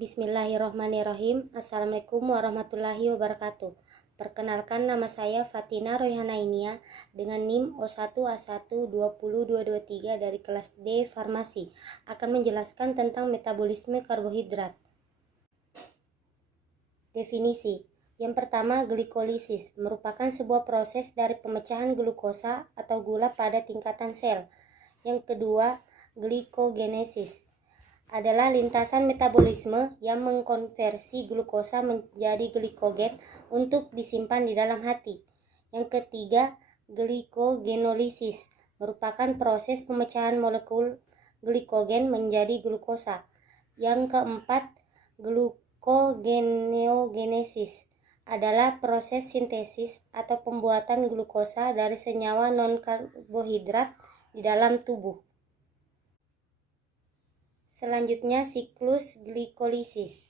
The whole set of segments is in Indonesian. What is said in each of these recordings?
Bismillahirrahmanirrahim. Assalamualaikum warahmatullahi wabarakatuh. Perkenalkan, nama saya Fatina Royhanainia dengan NIM O1A1202223 dari kelas D Farmasi, akan menjelaskan tentang metabolisme karbohidrat. Definisi. Yang pertama, glikolisis merupakan sebuah proses dari pemecahan glukosa atau gula pada tingkatan sel. Yang kedua, glikogenesis adalah lintasan metabolisme yang mengkonversi glukosa menjadi glikogen untuk disimpan di dalam hati. Yang ketiga, glikogenolisis merupakan proses pemecahan molekul glikogen menjadi glukosa. Yang keempat, glukogeneogenesis adalah proses sintesis atau pembuatan glukosa dari senyawa non-karbohidrat di dalam tubuh. Selanjutnya, siklus glikolisis.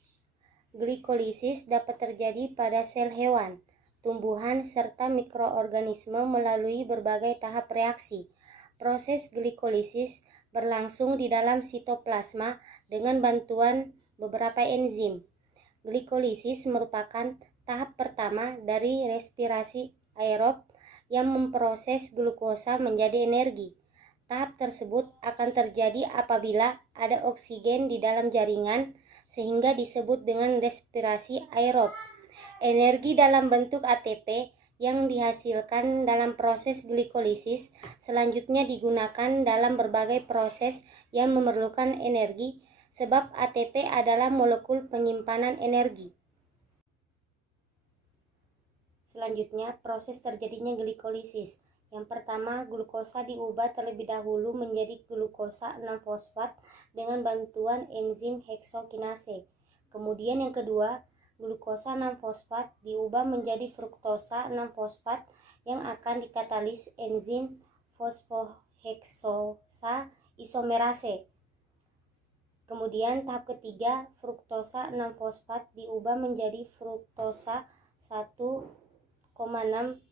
Glikolisis dapat terjadi pada sel hewan, tumbuhan, serta mikroorganisme melalui berbagai tahap reaksi. Proses glikolisis berlangsung di dalam sitoplasma dengan bantuan beberapa enzim. Glikolisis merupakan tahap pertama dari respirasi aerob yang memproses glukosa menjadi energi. Tahap tersebut akan terjadi apabila ada oksigen di dalam jaringan, sehingga disebut dengan respirasi aerob. Energi dalam bentuk ATP yang dihasilkan dalam proses glikolisis selanjutnya digunakan dalam berbagai proses yang memerlukan energi, sebab ATP adalah molekul penyimpanan energi. Selanjutnya, proses terjadinya glikolisis. Yang pertama, glukosa diubah terlebih dahulu menjadi glukosa 6-fosfat dengan bantuan enzim heksokinase. Kemudian yang kedua, glukosa 6-fosfat diubah menjadi fruktosa 6-fosfat yang akan dikatalis enzim fosfoheksosa isomerase. Kemudian tahap ketiga, fruktosa 6-fosfat diubah menjadi fruktosa 1,6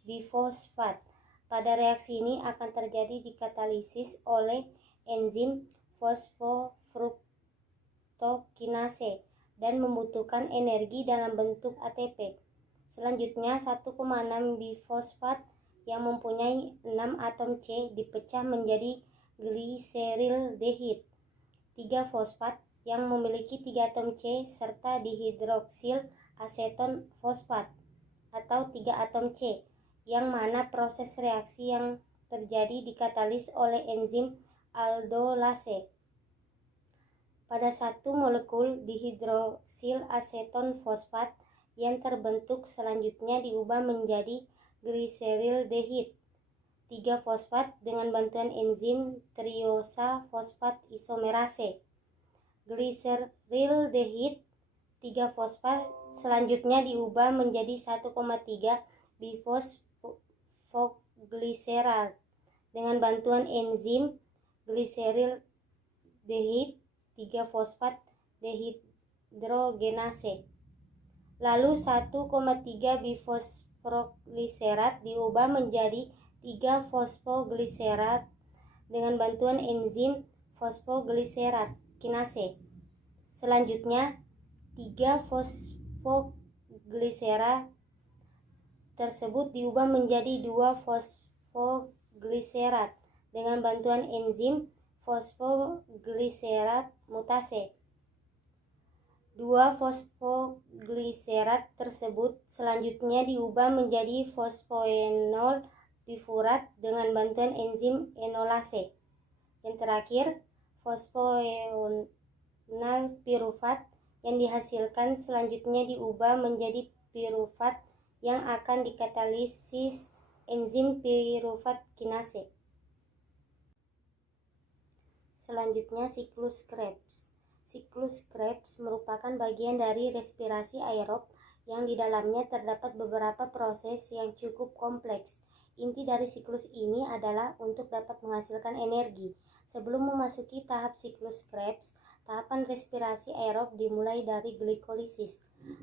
bifosfat. Pada reaksi ini akan terjadi dikatalisis oleh enzim fosfofruktokinase dan membutuhkan energi dalam bentuk ATP. Selanjutnya, 1,6 bifosfat yang mempunyai 6 atom C dipecah menjadi gliserildehid. 3 fosfat yang memiliki 3 atom C serta dihidroksil aseton fosfat atau 3 atom C, yang mana proses reaksi yang terjadi dikatalis oleh enzim aldolase. Pada satu molekul dihidroksil aseton fosfat yang terbentuk selanjutnya diubah menjadi gliserildehid 3 fosfat dengan bantuan enzim triosa fosfat isomerase. Gliserildehid 3 fosfat selanjutnya diubah menjadi 1,3 bifosfogliserat dengan bantuan enzim gliserildehid 3 fosfat dehidrogenase. Lalu 1,3 bifosfogliserat diubah menjadi 3 fosfogliserat dengan bantuan enzim fosfogliserat kinase. Selanjutnya, 3 fosfogliserat tersebut diubah menjadi 2 fosfogliserat dengan bantuan enzim fosfogliserat mutase. 2 fosfogliserat tersebut selanjutnya diubah menjadi fosfoenol piruvat dengan bantuan enzim enolase. Yang terakhir, fosfoenol piruvat yang dihasilkan selanjutnya diubah menjadi piruvat yang akan dikatalisis enzim piruvat kinase. Selanjutnya, siklus Krebs. Siklus Krebs merupakan bagian dari respirasi aerob yang di dalamnya terdapat beberapa proses yang cukup kompleks. Inti dari siklus ini adalah untuk dapat menghasilkan energi. Sebelum memasuki tahap siklus Krebs, tahapan respirasi aerob dimulai dari glikolisis,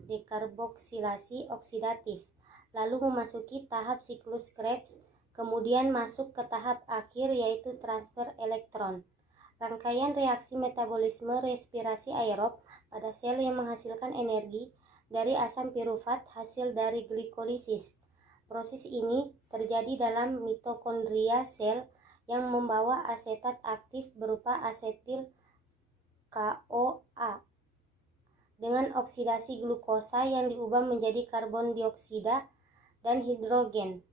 dekarboksilasi oksidatif, lalu memasuki tahap siklus Krebs, kemudian masuk ke tahap akhir yaitu transfer elektron. Rangkaian reaksi metabolisme respirasi aerob pada sel yang menghasilkan energi dari asam pirufat hasil dari glikolisis. Proses ini terjadi dalam mitokondria sel yang membawa asetat aktif berupa asetil CoA dengan oksidasi glukosa yang diubah menjadi karbon dioksida dan hidrogen.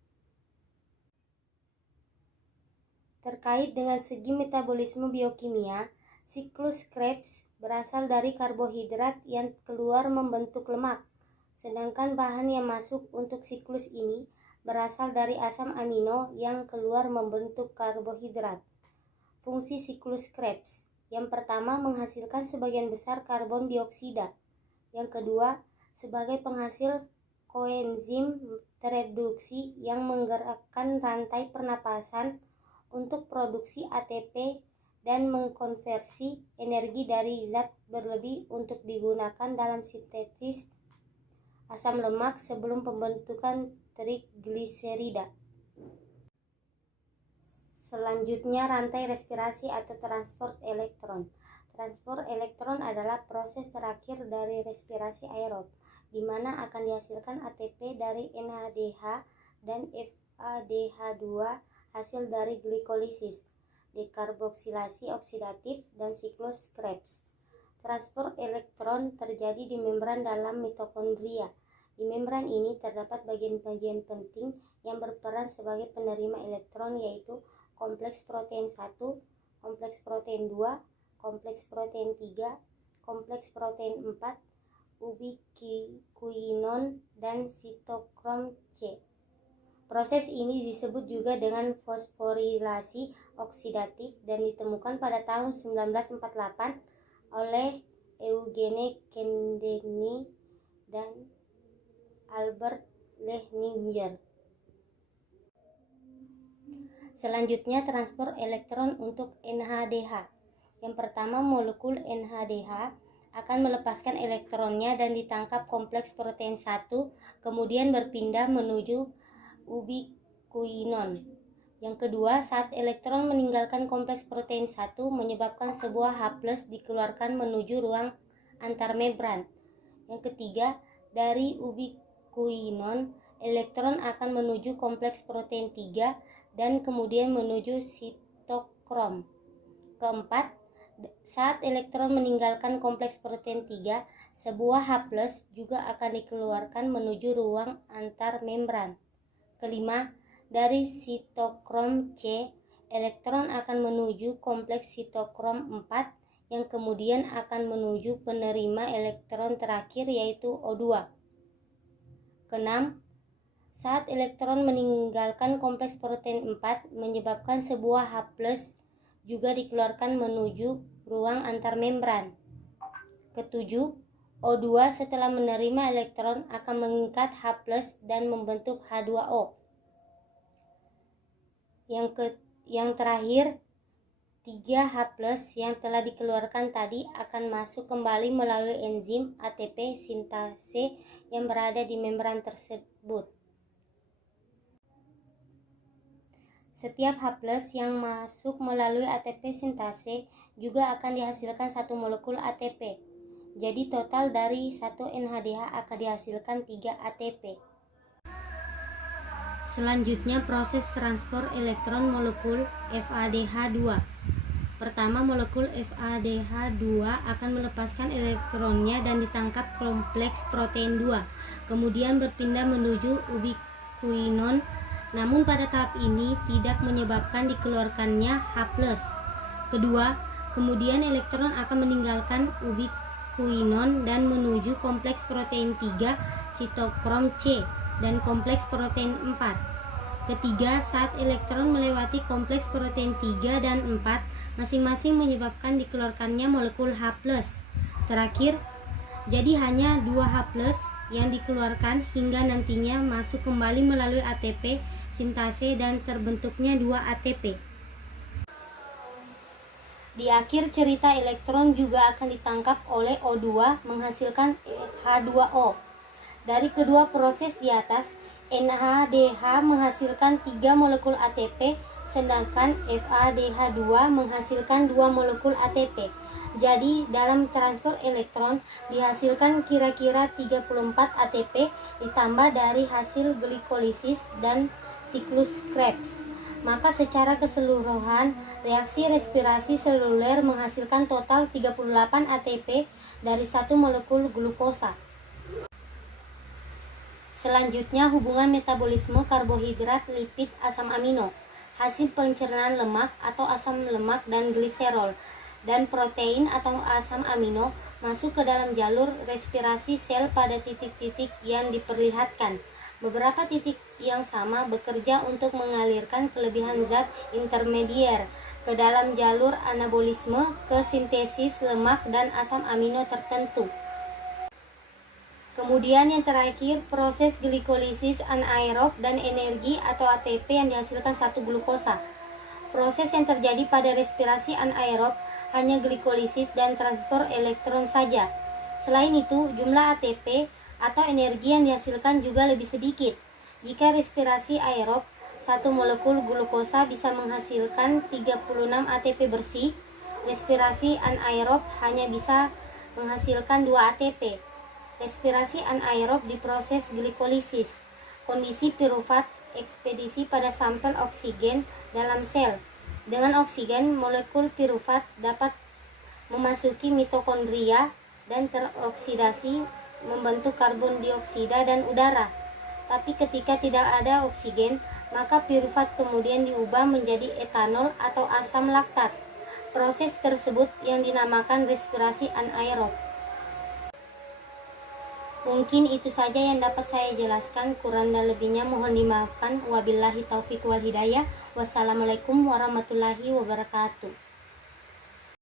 Terkait dengan segi metabolisme biokimia, siklus Krebs berasal dari karbohidrat yang keluar membentuk lemak, sedangkan bahan yang masuk untuk siklus ini berasal dari asam amino yang keluar membentuk karbohidrat. Fungsi siklus Krebs: yang pertama, menghasilkan sebagian besar karbon dioksida. Yang kedua, sebagai penghasil koenzim tereduksi yang menggerakkan rantai pernapasan untuk produksi ATP dan mengkonversi energi dari zat berlebih untuk digunakan dalam sintesis asam lemak sebelum pembentukan trigliserida. Selanjutnya, rantai respirasi atau transport elektron. Transport elektron adalah proses terakhir dari respirasi aerob, di mana akan dihasilkan ATP dari NADH dan FADH2 hasil dari glikolisis, dekarboksilasi oksidatif, dan siklus Krebs. Transport elektron terjadi di membran dalam mitokondria. Di membran ini terdapat bagian-bagian penting yang berperan sebagai penerima elektron, yaitu kompleks protein 1, kompleks protein 2, kompleks protein 3, kompleks protein 4, ubikuinon, dan sitokrom C. Proses ini disebut juga dengan fosforilasi oksidatif dan ditemukan pada tahun 1948 oleh Eugene Kendeny dan Albert Lehninger. Selanjutnya, transport elektron untuk NADH. Yang pertama, molekul NADH akan melepaskan elektronnya dan ditangkap kompleks protein 1, kemudian berpindah menuju ubikuinon. Yang kedua, saat elektron meninggalkan kompleks protein 1 menyebabkan sebuah H+ dikeluarkan menuju ruang antarmembran. Yang ketiga, dari ubikuinon elektron akan menuju kompleks protein 3 dan kemudian menuju sitokrom. Keempat, saat elektron meninggalkan kompleks protein 3, sebuah H+ juga akan dikeluarkan menuju ruang antarmembran. Kelima, dari sitokrom C, elektron akan menuju kompleks sitokrom 4 yang kemudian akan menuju penerima elektron terakhir, yaitu O2. Keenam, saat elektron meninggalkan kompleks protein 4 menyebabkan sebuah H+ juga dikeluarkan menuju ruang antarmembran. Ketujuh, O2 setelah menerima elektron akan mengikat H+ dan membentuk H2O. Yang terakhir, 3H+ yang telah dikeluarkan tadi akan masuk kembali melalui enzim ATP sintase yang berada di membran tersebut. Setiap H+ yang masuk melalui ATP sintase juga akan dihasilkan satu molekul ATP. Jadi total dari 1 NADH akan dihasilkan 3 ATP. Selanjutnya, proses transport elektron molekul FADH2. Pertama, molekul FADH2 akan melepaskan elektronnya dan ditangkap kompleks protein 2, kemudian berpindah menuju ubikuinon. Namun pada tahap ini tidak menyebabkan dikeluarkannya H+. Kedua, kemudian elektron akan meninggalkan ubikuinon dan menuju kompleks protein 3 sitokrom C dan kompleks protein 4. Ketiga, saat elektron melewati kompleks protein 3 dan 4, masing-masing menyebabkan dikeluarkannya molekul H+. Terakhir, jadi hanya 2 H+ yang dikeluarkan hingga nantinya masuk kembali melalui ATP sintase dan terbentuknya 2 ATP. Di akhir cerita, elektron juga akan ditangkap oleh O2 menghasilkan H2O. Dari kedua proses di atas, NADH menghasilkan 3 molekul ATP, sedangkan FADH2 menghasilkan 2 molekul ATP. Jadi, dalam transport elektron dihasilkan kira-kira 34 ATP ditambah dari hasil glikolisis dan siklus Krebs. Maka secara keseluruhan, reaksi respirasi seluler menghasilkan total 38 ATP dari 1 molekul glukosa. Selanjutnya, hubungan metabolisme karbohidrat, lipid, asam amino, hasil pencernaan lemak atau asam lemak dan gliserol, dan protein atau asam amino masuk ke dalam jalur respirasi sel pada titik-titik yang diperlihatkan. Beberapa titik yang sama bekerja untuk mengalirkan kelebihan zat intermedier ke dalam jalur anabolisme ke sintesis lemak dan asam amino tertentu. Kemudian yang terakhir, proses glikolisis anaerob dan energi atau ATP yang dihasilkan satu glukosa. Proses yang terjadi pada respirasi anaerob hanya glikolisis dan transport elektron saja. Selain itu, jumlah ATP atau energi yang dihasilkan juga lebih sedikit. Jika respirasi aerob, satu molekul glukosa bisa menghasilkan 36 ATP bersih. Respirasi anaerob hanya bisa menghasilkan 2 ATP. Respirasi anaerob diproses glikolisis. Kondisi piruvat ekspedisi pada sampel oksigen dalam sel. Dengan oksigen, molekul piruvat dapat memasuki mitokondria dan teroksidasi membentuk karbon dioksida dan udara. Tapi ketika tidak ada oksigen, maka piruvat kemudian diubah menjadi etanol atau asam laktat. Proses tersebut yang dinamakan respirasi anaerob. Mungkin itu saja yang dapat saya jelaskan, kurang dan lebihnya mohon dimaafkan. Wabillahi taufiq wal hidayah. Wassalamualaikum warahmatullahi wabarakatuh.